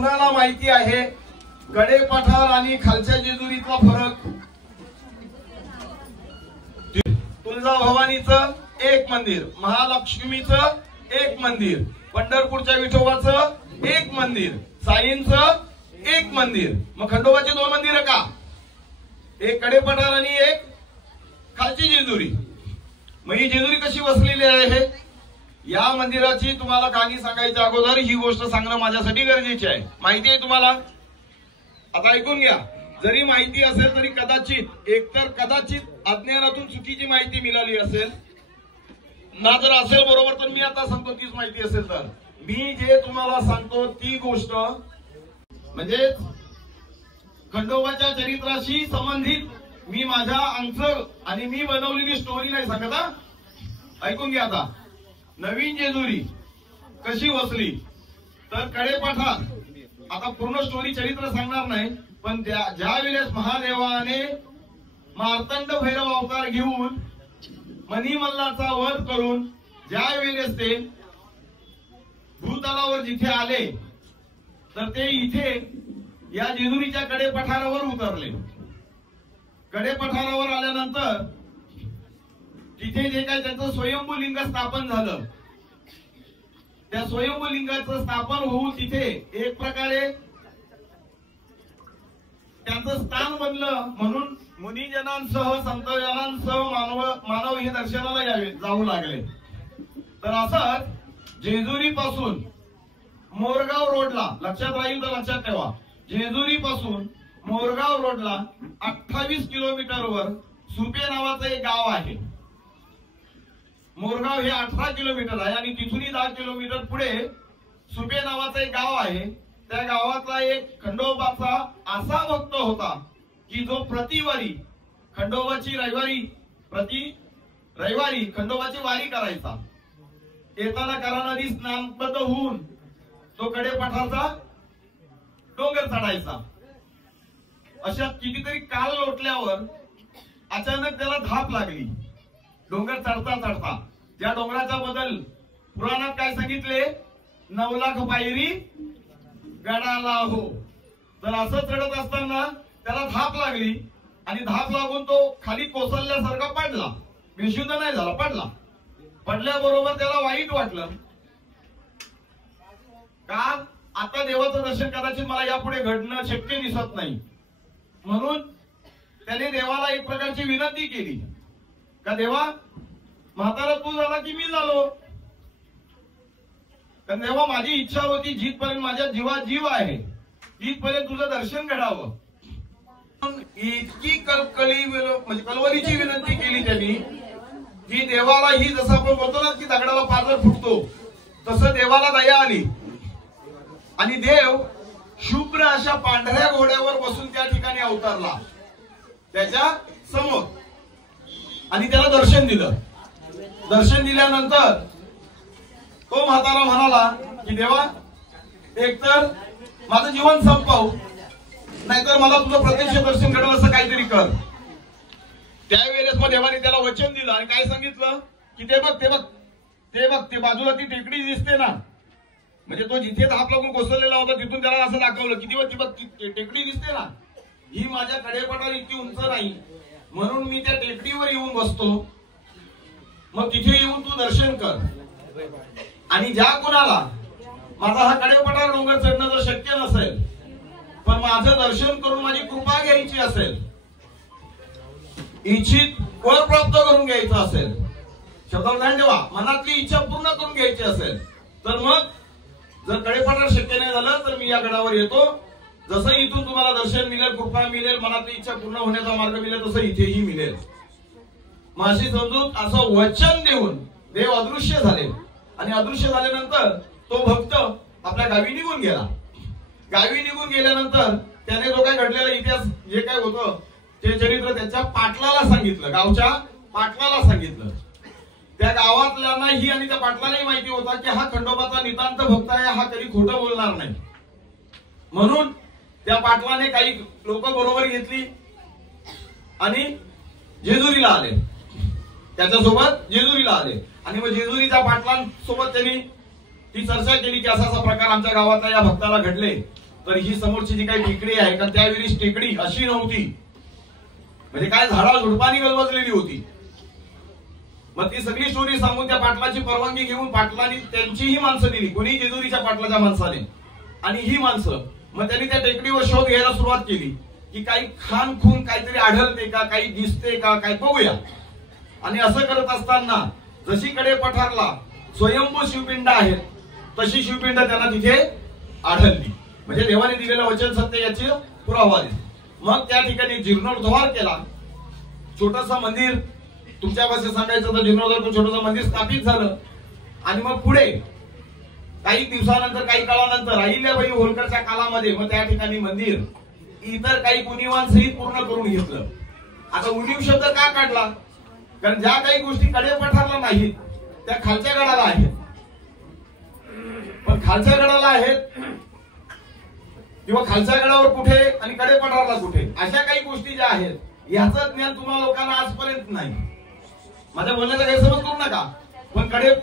कुणाला माहिती आहे कडेपठार आणि खालच्या जेजुरीतला फरक? तुळजाभवानीचं एक मंदिर, महालक्ष्मीचं एक मंदिर, पंढरपूरच्या विठोबाचं एक मंदिर, साईंचं एक मंदिर. मग खंडोबाची दोन मंदिर का? एक कडेपठार आणि एक खालची जेजुरी. मग ही जेजुरी कशी वसलेली आहे? या मंदिराची तुम्हाला कहाणी सांगायच्या अगोदर ही गोष्ट सांगणं माझ्यासाठी गरजेचे आहे. माहिती आहे तुम्हाला? आता ऐकून घ्या. जरी माहिती असेल तरी कदाचित, एकतर कदाचित अज्ञानातून चुकीची माहिती मिळाली असेल ना, जर असेल बरोबर तर मी आता सांगतो तीच माहिती असेल तर मी जे तुम्हाला सांगतो ती गोष्ट म्हणजे खंडोबाच्या चरित्राशी संबंधित मी माझ्या अंगचं आणि मी बनवलेली स्टोरी नाही सांगत. ऐकून घ्या. आता नवीन जेजुरी कशी वसली तर कडेपठार, आता पूर्ण स्टोरी चरित्र सांगणार नाही, पण ज्या वेळेस महादेवाने मार्तंड भैरव अवतार घेऊन मणिमल्लाचा वध करून ज्या वेळेस ते भूतलावर जिथे आले तर ते इथे या जेजुरीच्या कडेपठारावर उतरले. कडेपठारावर आल्यानंतर तिथे जे काही त्यांचं स्वयंभू लिंग स्थापन झालं, त्या स्वयंभू लिंगाचं स्थापन होऊन तिथे एक प्रकारे त्यांचं स्थान बनलं. म्हणून मुनिजनांसह संतजनांसह मानव हे दर्शनाला जाऊ लागले. तर असंच जेजुरी पासून मोरगाव रोडला, लक्षात राहील तर लक्षात ठेवा, जेजुरी पासून मोरगाव रोडला 28 किलोमीटरवर सुपे नावाचं एक गाव आहे. मोरगाव हे 18 किलोमीटर आहे आणि तिथूनही 10 किलोमीटर पुढे सुपे नावाचं एक गाव आहे. त्या गावातला एक खंडोबाचा असा भक्त होता की जो प्रतिवारी खंडोबाची रविवारी खंडोबाची वारी करायचा. येताना करा नदी स्नानबद्ध होऊन तो कडेपठारचा डोंगर चढायचा. अशा कितीतरी काल लोटल्यावर अचानक त्याला धाप लागली. डोंगर चढता चढता त्या डोंगराचा बदल पुराणात काय सांगितले? 9 लाख पायरी गडाला हो. तर असं चढत असताना त्याला धाप लागली आणि धाप लागून तो खाली कोसळल्यासारखा पडला. बेशुद्ध नाही झाला, पडला. पडल्याबरोबर त्याला वाईट वाटलं. का? आता देवाचं दर्शन कदाचित मला यापुढे घडणं शक्य दिसत नाही. म्हणून त्याने देवाला एक प्रकारची विनंती केली का देवा, म्हातारा तू झाला की मी झालो. कारण देवा माझी इच्छा होती जिथपर्यंत माझ्या जीवात जीव आहे तिथपर्यंत तुझं दर्शन घडावं. इतकी म्हणजे कळवळीची विनंती केली त्यांनी की देवाला ही, जसं आपण बोलतो ना की दगडाला पाझर फुटतो, तसं देवाला दया आली आणि देव शुभ्र अशा पांढऱ्या घोड्यावर बसून त्या ठिकाणी अवतरला त्याच्या समोर आणि त्याला दर्शन दिलं. दर्शन दिल्यानंतर तो म्हातारा म्हणाला की देवा, एकतर माझं जीवन संपव, नाहीतर मला तुझं प्रत्यक्ष दर्शन घडलं असं काहीतरी कर. त्यावेळेस मग देवाने त्याला वचन दिलं आणि काय सांगितलं की ते बघ ते बघ ते बघ, ते बाजूला ती टेकडी दिसते ना, म्हणजे तो जिथे धाप लागून कोसळलेला होता तिथून त्याला असं दाखवलं की ती बघ टेकडी दिसते ना, ही माझ्या कडेपठार इतकी उंच नाही, म्हणून मी त्या टेकडीवर येऊन बसतो, मग तिथे येऊन तू दर्शन कर. आणि ज्या कुणाला माझा हा कडेपठार डोंगर चढणं जर शक्य नसेल पण माझं दर्शन करून माझी कृपा घ्यायची असेल, इच्छित वर प्राप्त करून घ्यायचं असेल, शब्दाला ध्यान ठेवा, मनातली इच्छा पूर्ण करून घ्यायची असेल, तर मग जर कडेपठार शक्य नाही झालं तर मी या गडावर येतो. जसं इथून तुम्हाला दर्शन मिळेल, कृपा मिळेल, मनातली इच्छा पूर्ण होण्याचा मार्ग मिळेल, तसं इथेही मिळेल. माशी समजून असं वचन देऊन देव अदृश्य झाले आणि अदृश्य झाल्यानंतर तो भक्त आपल्या गावी निघून गेला. गावी निघून गेल्यानंतर त्याने जो काय घडलेला इतिहास जे काय होतं ते चरित्र त्याच्या पाटलाला सांगितलं, गावच्या पाटलाला सांगितलं. त्या गावातल्यांनाही आणि त्या पाटलालाही माहिती होता की हा खंडोबाचा नितांत भक्त आहे, हा कधी खोटं बोलणार नाही. म्हणून त्या पाटलाने काही लोक बरोबर घेतली आणि जेजुरीला आले, त्याच्यासोबत जेजुरीला आले आणि मग जेजुरीच्या पाटलांसोबत त्यांनी ती चर्चा केली की असा असा प्रकार आमच्या गावातल्या या भक्ताला घडले तर ही समोरची जी काही टेकडी आहे का त्यावेळी टेकडी अशी नव्हती, म्हणजे काय झाडा झुडपानी गजबजलेली होती. मग ती सगळी स्टोरी सांगून त्या पाटलाची परवानगी घेऊन पाटलांनी त्यांचीही माणसं दिली, कोणी जेजुरीच्या पाटलाच्या माणसाने आणि ही माणसं. मग त्यांनी त्या टेकडीवर शोध घ्यायला सुरुवात केली की काही खान खून काहीतरी आढळते का, काही दिसते का, काही बघूया. आणि असं करत असताना जशी कडे पठारला स्वयंभू शिवपिंड आहेत तशी शिवपिंड त्यांना तिथे आढळली, म्हणजे देवाने दिलेलं वचन सत्य याची पुरावा दिसतो. मग त्या ठिकाणी जीर्णोद्धार केला, छोटस मंदिर, तुमच्या भाषेत सांगायचं तर जीर्णोद्धार छोटस मंदिर स्थापित झालं. आणि मग पुढे काही दिवसानंतर काही काळानंतर अहिल्याबाई होळकरच्या काळामध्ये मग त्या ठिकाणी मंदिर इतर काही उणिवांसहित पूर्ण करून घेतलं. आता उणीव शब्द का काढला, कारण ज्या काही गोष्टी कडे पठारला नाहीत त्या खालच्या गडाला आहेत, पण खालच्या गडाला आहेत किंवा खालच्या गडावर कुठे आणि कडे पठारला कुठे, अशा काही गोष्टी ज्या आहेत याचं ज्ञान तुम्हाला लोकांना आजपर्यंत नाही. माझ्या बोलण्याचा गैरसमज करू नका, पण कडे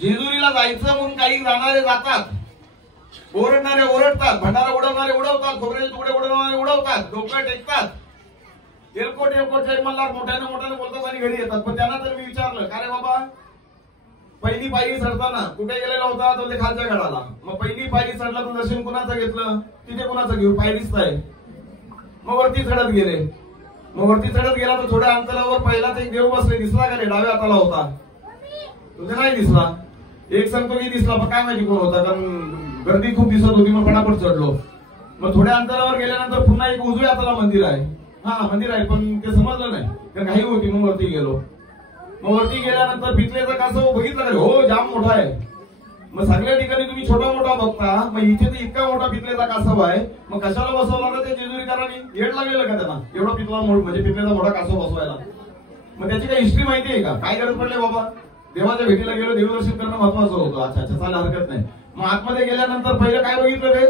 जेजुरीला जायचं म्हणून काही जाणारे जातात, ओरडणारे ओरडतात, भंडारा उडवणारे उडवतात, खोबऱ्याचे तुकडे उडवणारे उडवतात, डोकं टेकतात, एलकोट मल्हार मोठ्याने मोठ्याने बोलतात आणि घरी येतात. पण त्यांना तर मी विचारलं, का रे बाबा पहिली पायरी चढताना कुठे गेलेला होता, तो खालच्या गडाला. मग पहिली पायरी चढला तर दर्शन कुणाचं घेतलं, तिथे कुणाचं घेऊ, पायरीच आहे. मग वरती चढत गेले, मग वरती चढत गेला तर थोड्या अंतरावर पहिलाच एक देव बसले, दिसला का रे, डाव्या हाताला होता, तुझे नाही दिसला. एक सांगतो की दिसला, पण काय माहिती कोण होता, कारण गर्दी खूप दिसत होती, मग फटाफट चढलो. मग थोड्या अंतरावर गेल्यानंतर पुन्हा एक उजव्या हाताला मंदिर आहे, हा मंदिर आहे, पण ते समजलं नाही, कारण घाई होती. मग वरती गेलो, मग वरती गेल्यानंतर पितळेचं कासव बघितलं का, हो जाम मोठा आहे. मग सगळ्या ठिकाणी तुम्ही छोटा मोठा बघता, मग इथे तर इतका मोठा पितळेचा कासव आहे, मग कशाला बसवला ना ते जेजुरीकरांनी, येड लागलेलं का त्यांना एवढा पितळा म्हणजे पितळेचा मोठा कासव बसवायला. मग त्याची काही हिस्ट्री माहिती आहे का, काय गरज पडले बाबा, देवाच्या भेटीला गेलो, देवदर्शन करणं महत्वाचं होतं. अच्छा अच्छा चालेल, हरकत नाही. मग आतमध्ये गेल्यानंतर पहिलं काय बघितलं रे,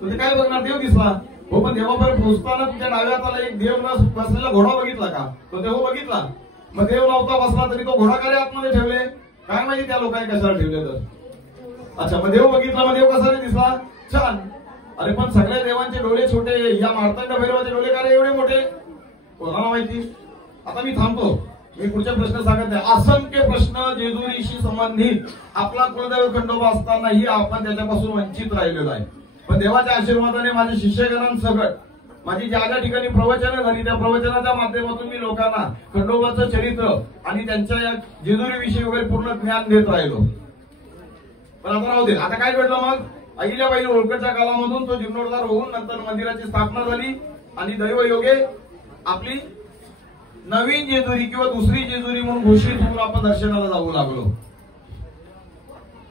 तुझे काय बघणार, देव दिसला. हो, पण देवापर्यंत पोहोचताना तुमच्या डाव्या हाताला एक देव बसलेला घोडा बघितला का, तो देव बघितला. मग देव नव्हता बसला तरी तो घोडा काय आतमध्ये ठेवले, काय माहिती त्या लोकांनी कशाला ठेवले तर. अच्छा, मग देव बघितला, मग देव कसा दिसला, छान. अरे पण सगळ्या देवांचे डोळे छोटे, या मार्तंड भैरवाचे डोळे का रे एवढे मोठे, कोणाला माहिती. आता मी थांबतो, मी पुढचे प्रश्न सांगत नाही. असंख्य प्रश्न जेजुरीशी संबंधित, आपला कुलदैव खंडोबा असतानाही आपण त्याच्यापासून वंचित राहिलेलो आहे. पण देवाच्या आशीर्वादाने माझे शिष्यगणांसकट माझी ज्या ज्या ठिकाणी प्रवचनं झाली त्या प्रवचनाच्या माध्यमातून मी लोकांना खंडोबाचं चरित्र आणि त्यांच्या या जेजुरी विषयी वगैरे पूर्ण ज्ञान देत राहिलो. पण आता राहू दे. आता काय घडलं, मग अहिल्याबाई होळकरच्या काळामधून तो जीर्णोद्धार होऊन नंतर मंदिराची स्थापना झाली आणि दैवयोगे आपली नवीन जेजुरी किंवा दुसरी जेजुरी म्हणून घोषित होऊन आपण दर्शनाला जाऊ लागलो.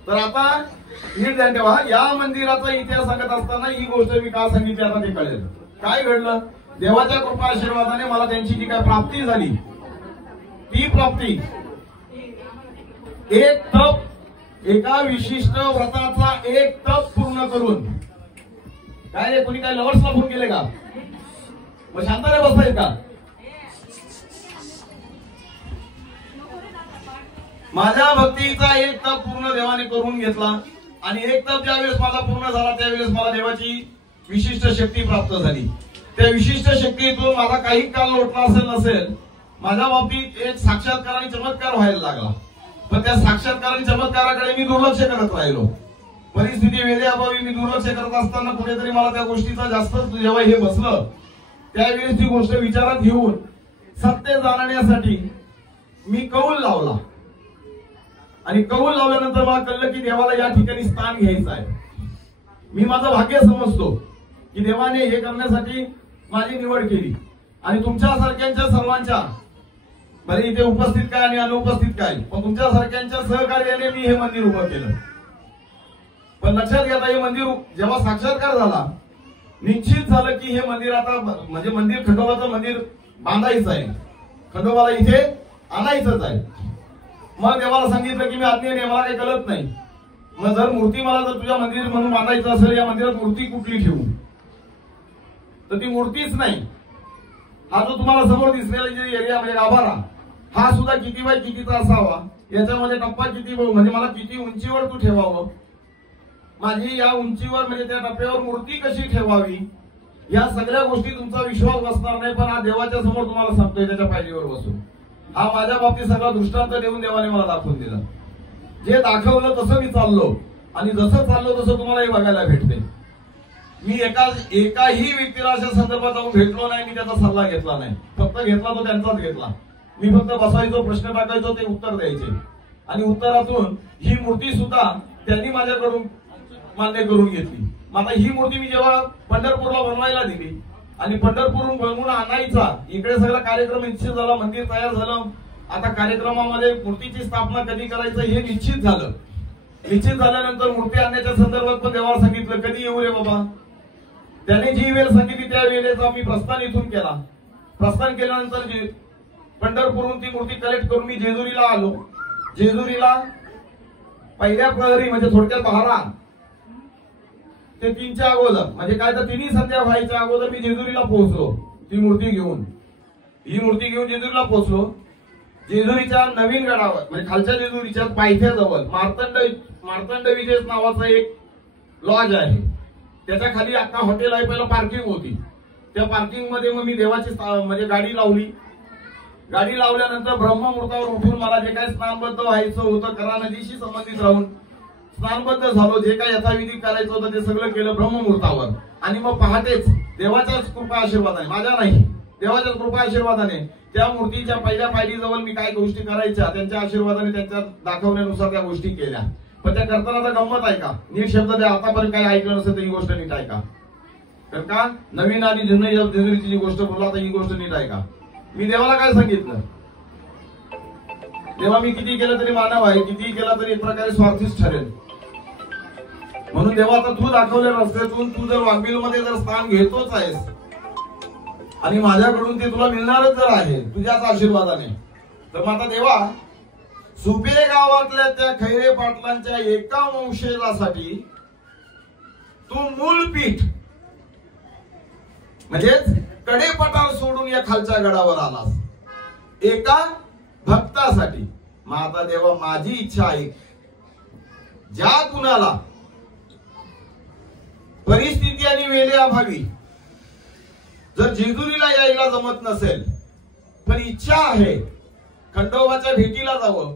तर आता नीट ध्यान ठेवा, या मंदिराचा इतिहास सांगत असताना ही गोष्ट मी का सांगितली आता ते कळेल. काय घडलं, देवाच्या कृपा आशीर्वादाने मला त्यांची जी काय प्राप्ती झाली, ती प्राप्ती एक तप, एका विशिष्ट व्रताचा एक तप पूर्ण करून. काय रे, कोणी काय लवर्सला फोन केले का, मग शांताने बसताय का. माझ्या भक्तीचा एक तप पूर्ण देवाने करून घेतला आणि एक तप ज्यावेळेस माझा पूर्ण झाला त्यावेळेस मला देवाची विशिष्ट शक्ती प्राप्त झाली. त्या विशिष्ट शक्तीतून माझा काही काळ लोटला असेल नसेल, माझ्या बाबतीत एक साक्षात्कार आणि चमत्कार व्हायला लागला. पण त्या साक्षात्कार आणि चमत्काराकडे मी दुर्लक्ष करत राहिलो. परिस्थिती वेळेअभावी मी दुर्लक्ष करत असताना कुठेतरी मला त्या गोष्टीचा जास्त जेव्हा हे बसलं, त्यावेळेस ती गोष्ट विचारात घेऊन सत्य जाणण्यासाठी मी कौल लावला. आणि कौल लावल्यानंतर मला कळलं की देवाला या ठिकाणी स्थान घ्यायचं आहे. मी माझं भाग्य समजतो की देवाने हे करण्यासाठी माझी निवड केली. आणि तुमच्यासारख्यांच्या सर्वांच्या, भले इथे उपस्थित काय आणि अनुपस्थित काय, पण तुमच्यासारख्यांच्या सहकार्याने मी हे मंदिर उभं केलं. पण लक्षात घ्या, हे मंदिर जेव्हा साक्षात्कार झाला, निश्चित झालं की हे मंदिर आता म्हणजे मंदिर खंडोबाचं मंदिर बांधायचं आहे, खंडोबाला इथे आणायचंच आहे. मग देवाला सांगितलं की मी आज्ञेने, मला काही कळत नाही. मग जर मूर्ती मला जर तुझ्या मंदिर म्हणून बांधायचं असेल, या मंदिरात मूर्ती कुठली ठेवू, तर ती मूर्तीच नाही. हा जो तुम्हाला समोर दिसलेला जे एरिया म्हणजे गाभारा, हा सुद्धा किती बाय कितीचा असावा, याच्यामध्ये टप्पा किती, म्हणजे मला किती उंचीवर तू ठेवावं. माझी या उंचीवर म्हणजे त्या टप्प्यावर मूर्ती कशी ठेवावी, या सगळ्या गोष्टी तुमचा विश्वास बसणार नाही. पण हा देवाच्या समोर तुम्हाला सांगतोय त्याच्या पायरीवर बसून. हा माझ्या बाबतीत सगळा दृष्टांत देऊन देवाने मला दाखवून दिला. जे दाखवलं तसं मी चाललो आणि जसं चाललो तसं तुम्हालाही बघायला भेटते. मी एकाही व्यक्तीला अशा संदर्भात जाऊन भेटलो नाही, मी त्याचा सल्ला घेतला नाही. फक्त घेतला तो त्यांचाच घेतला. मी फक्त बसायचो, प्रश्न टाकायचो, ते उत्तर द्यायचे आणि उत्तरातून ही मूर्ती सुद्धा त्यांनी माझ्याकडून मान्य करून घेतली. आता ही मूर्ती मी जेव्हा पंढरपूरला बनवायला दिली आणि पंढरपूरहून बनवून आणायचा, इकडे सगळा कार्यक्रम निश्चित झाला, मंदिर तयार झालं. आता कार्यक्रमामध्ये मूर्तीची स्थापना कधी करायचं हे निश्चित झालं. निश्चित झाल्यानंतर मूर्ती आणण्याच्या संदर्भात पण देवाला सांगितलं कधी येऊ रे बाबा. त्याने जी वेळ सांगितली त्या वेळेचा मी प्रस्थान इथून केला. प्रस्थान केल्यानंतर पंढरपूरहून ती मूर्ती कलेक्ट करून मी जेजुरीला आलो. जेजुरीला पहिल्या प्रहरी म्हणजे थोडक्यात 12 ते 3च्या अगोदर, म्हणजे काय तर 3 संध्या व्हायच्या अगोदर मी जेजुरीला पोहोचलो. ती मूर्ती घेऊन, ही मूर्ती घेऊन जेजुरीला पोहोचलो. जेजुरीच्या नवीन गडावर म्हणजे खालच्या जेजुरीच्या पायथ्याजवळ मार्तंड विजय नावाचा एक लॉज आहे. त्याच्या खाली आता हॉटेल आहे. पहिला पार्किंग होती. त्या पार्किंग मध्ये मग मी देवाची म्हणजे गाडी लावली. गाडी लावल्यानंतर ब्रह्ममुहूर्तावर उठून मला जे काही स्नानबद्ध व्हायचं होतं, करा नदीशी संबंधित राहून स्नानबद्ध झालो. जे काही यथाविधी करायचं होतं ते सगळं केलं ब्रह्ममुहूर्तावर. आणि मग पहाटेच देवाच्याच कृपा आशीर्वादाने, माझ्या नाही, देवाच्याच कृपा आशीर्वादाने त्या मूर्तीच्या पहिल्या पायरीजवळ मी काय गोष्टी करायच्या त्यांच्या आशीर्वादाने, त्यांच्या दाखवण्यानुसार त्या गोष्टी केल्या. पण त्या करताना तर गंमत आहे का, नीट शब्द द्या. आतापर्यंत काही ऐकलं नसेल तर ही गोष्ट नीट ऐका. कारण का नवीन आणि जुनी जेजुरीची जी गोष्ट बोलला तर ही गोष्ट नीट ऐका. मी देवाला काय सांगितलं, देवा मी किती केलं तरी मानव आहे, किती केला तरी एक प्रकारे स्वार्थीच ठरेल. म्हणून देवा आता तू दाखवल्या रस्त्यातून तू जर वाघबिल मध्ये जर स्थान घेतोच आहेस आणि माझ्याकडून ते तुला मिळणारच जर आहे तुझ्याच आशीर्वादाने, तर मग आता देवा सुपे गावातल्या त्या खैरे पाटलांच्या एका वंशजासाठी तू मूलपीठ म्हणजेच कडेपटार सोडून या खालच्या गडावर आलास एका भक्तासाठी. मग आता देवा माझी इच्छा आहे, ज्या कुणाला परिस्थिती आणि वेळेअभावी जर जेजुरीला यायला जमत नसेल पण इच्छा आहे खंडोबाच्या भेटीला जावं,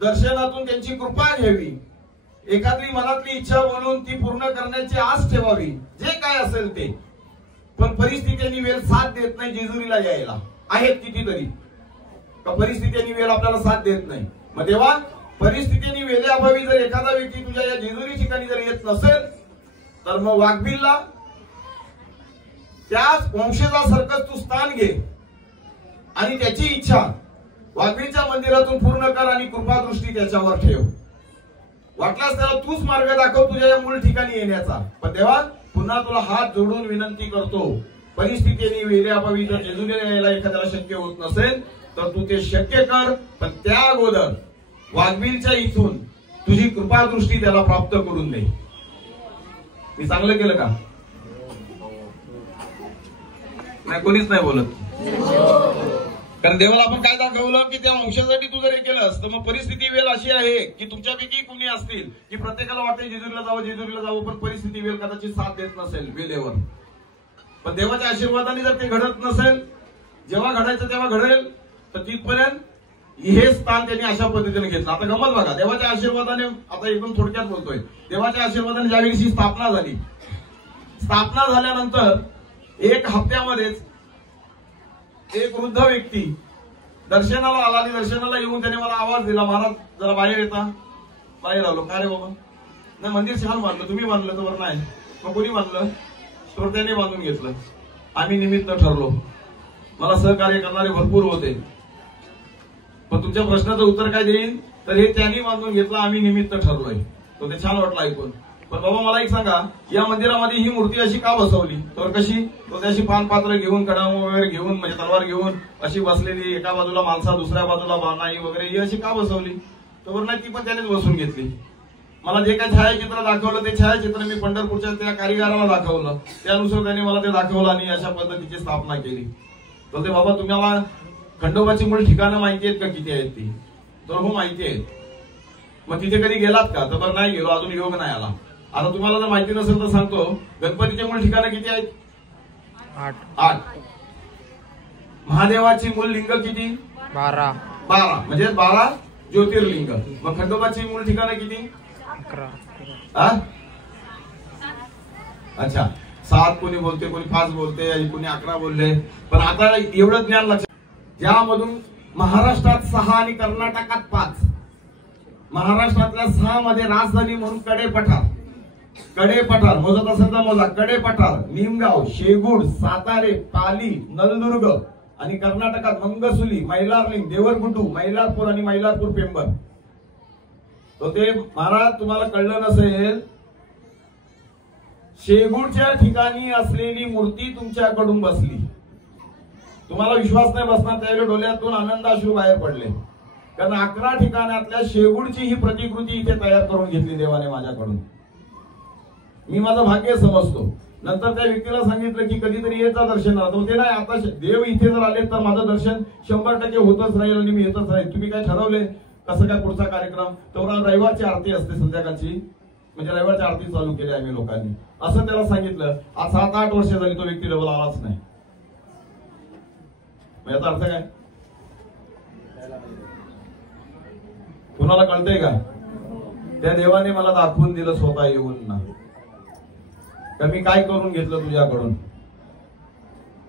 दर्शनातून त्यांची कृपा घ्यावी, एखादी मनातली इच्छा बोलून ती पूर्ण करण्याची आस ठेवावी, जे काय असेल ते, पण परिस्थितीने वेळ साथ देत नाही जेजुरीला यायला. आहेत कितीतरी का परिस्थितीने वेळ आपल्याला साथ देत नाही. मग तेव्हा परिस्थितीने वेळेअभावी जर एखादा व्यक्ती तुझ्या या जेजुरी ठिकाणी जर येत नसेल तर मग वाघबिलला त्याच वंशजासारखं तू स्थान घे आणि त्याची इच्छा वाघबिलच्या मंदिरातून पूर्ण कर आणि कृपादृष्टी त्याच्यावर ठेव. वाटल्यास त्याला तूच मार्ग दाखव तुझ्या या मूळ ठिकाणी येण्याचा. पण तेव्हा पुन्हा तुला हात जोडून विनंती करतो, परिस्थितीने वेळेअभावी जर जेजुरीला यायला एखाद्याला शक्य होत नसेल तर तू ते शक्य कर, पण त्या अगोदर वाघबिलच्या इथून तुझी कृपादृष्टी त्याला प्राप्त करून दे. मी चांगलं केलं का? नाही, कोणीच नाही बोलत. कारण देवाला आपण काय दाखवलं की त्या वंशासाठी तू जर हे केलंस तर मग परिस्थिती वेळ अशी आहे की तुमच्यापैकी कुणी असतील की प्रत्येकाला वाटते जेजुरीला जावं, पण परिस्थिती वेळ कदाचित साथ देत नसेल वेळेवर. पण देवाच्या आशीर्वादाने जर ते घडत नसेल, जेव्हा घडायचं तेव्हा घडेल, तर तिथपर्यंत हे स्थान त्यांनी अशा पद्धतीने घेतलं. आता गमत बघा, देवाच्या आशीर्वादाने, आता एकदम थोडक्यात बोलतोय, देवाच्या आशीर्वादाने ज्या वेळी स्थापना झाली, स्थापना झाल्यानंतर 1 हप्त्यामध्येच एक वृद्ध व्यक्ती दर्शनाला आला आणि दर्शनाला येऊन त्याने मला आवाज दिला, महाराज जरा बाहेर येता. बाहेर आलो. का रे बाबा? नाही, मंदिर छान बांधलं, तुम्ही बांधलं तर बरं. नाही, मग कोणी बांधलं? तर त्याने बांधून घेतलं. आम्ही निमित्त ठरलो. मला सहकार्य करणारे भरपूर होते, पण तुमच्या प्रश्नाचं उत्तर काय देईन तर हे त्यांनी बांधून घेतलं, आम्ही निमित्त ठरलोय. तो ते छान वाटलं ऐकून. पण बाबा मला एक सांगा, या मंदिरामध्ये ही मूर्ती अशी का बसवली? तर कशी? तो त्याशी पानपात्र घेऊन, कडाम वगैरे घेऊन, म्हणजे तलवार घेऊन अशी बसलेली, एका बाजूला माणसा दुसऱ्या बाजूला बाणाई वगैरे, ही अशी का बसवली? तर नाही, ती पण त्यानेच बसवून घेतली. मला जे काही छायाचित्र दाखवलं ते छायाचित्र मी पंढरपूरच्या त्या कारिगराला दाखवलं, त्यानुसार त्यांनी मला ते दाखवलं आणि अशा पद्धतीची स्थापना केली. तर ते बाबा तुम्हाला खंडोबाची मूळ ठिकाणं माहिती आहेत का किती आहेत ती? तर हो माहिती आहेत. मग तिथे कधी गेलात का? तर बरं नाही गेलो, अजून योग नाही आला. आता तुम्हाला जर माहिती नसेल तर सांगतो, गणपतीचे मूळ ठिकाणं किती आहेत? 8. महादेवाची मूळ लिंग किती? 12. म्हणजे 12 ज्योतिर्लिंग. मग खंडोबाची मूळ ठिकाणं किती? 11. अच्छा, 7 कोणी बोलते, कोणी 5 बोलते, कोणी 11 बोलले. पण आता एवढं ज्ञान लक्षात, ज्यामधून महाराष्ट्रात 6 आणि कर्नाटकात 5. महाराष्ट्रातल्या 6 मध्ये राजधानी म्हणून कडेपठार मोजत असेल तर मोजा. कडेपठार, निमगाव, शेगूड, सातारे, पाली, नलदुर्ग आणि कर्नाटकात मंगसुली, मैलारलिंग, देवरगुड्डू, मैलारपूर आणि मैलारपूर पेंबर. तो ते महाराज तुम्हाला कळलं नसेल, शेगूडच्या ठिकाणी असलेली मूर्ती तुमच्याकडून बसली. तुम्हाला विश्वास नाही बसणार, त्यावेळी डोळ्यातून आनंदाश्रू बाहेर पडले. कारण 11 ठिकाणातल्या शेगूडची ही प्रतिकृती इथे तयार करून घेतली देवाने माझ्याकडून. मी माझं भाग्य समजतो. नंतर त्या व्यक्तीला सांगितलं की कधीतरी येत जा दर्शनाला. तो ते नाही, आता देव इथे जर आले तर माझं दर्शन 100% होतच राहील आणि मी येतच राहील. तुम्ही काय ठरवले कसं काय पुढचा कार्यक्रम? तर रविवारची आरती असते संध्याकाळची, म्हणजे रविवारची आरती चालू केली आम्ही लोकांनी, असं त्याला सांगितलं. आज 7-8 वर्ष झाली तो व्यक्ती डबल आलाच नाही. याचा अर्थ काय? कुणाला कळतंय का? त्या देवाने मला दाखवून दिलं स्वतः येऊन ना, का मी काय करून घेतलं तुझ्याकडून.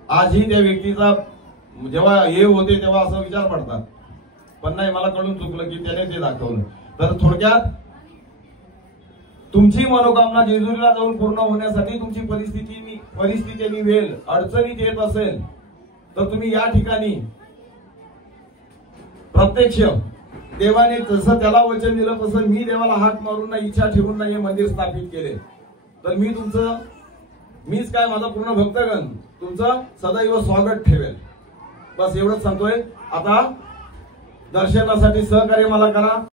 आजही त्या व्यक्तीचा जेव्हा हे होते तेव्हा असं विचार पडतात, पण नाही, मला कळून चुकलं की त्याने ते दाखवलं. तर थोडक्यात तुमची मनोकामना जेजुरीला जाऊन पूर्ण होण्यासाठी तुमची परिस्थिती आणि वेळ अडचणीत येत असेल तर तुम्ही या ठिकाणी प्रत्यक्ष देवाने जसं त्याला वचन दिलं तसं मी देवाला हाक मारून ना, इच्छा ठेवून ना हे मंदिर स्थापित केले, तर मीच काय, माझा पूर्ण भक्तगण तुमचं सदैव स्वागत ठेवेल. बस एवढंच सांगतोय. आता दर्शनासाठी सहकार्य मला करा.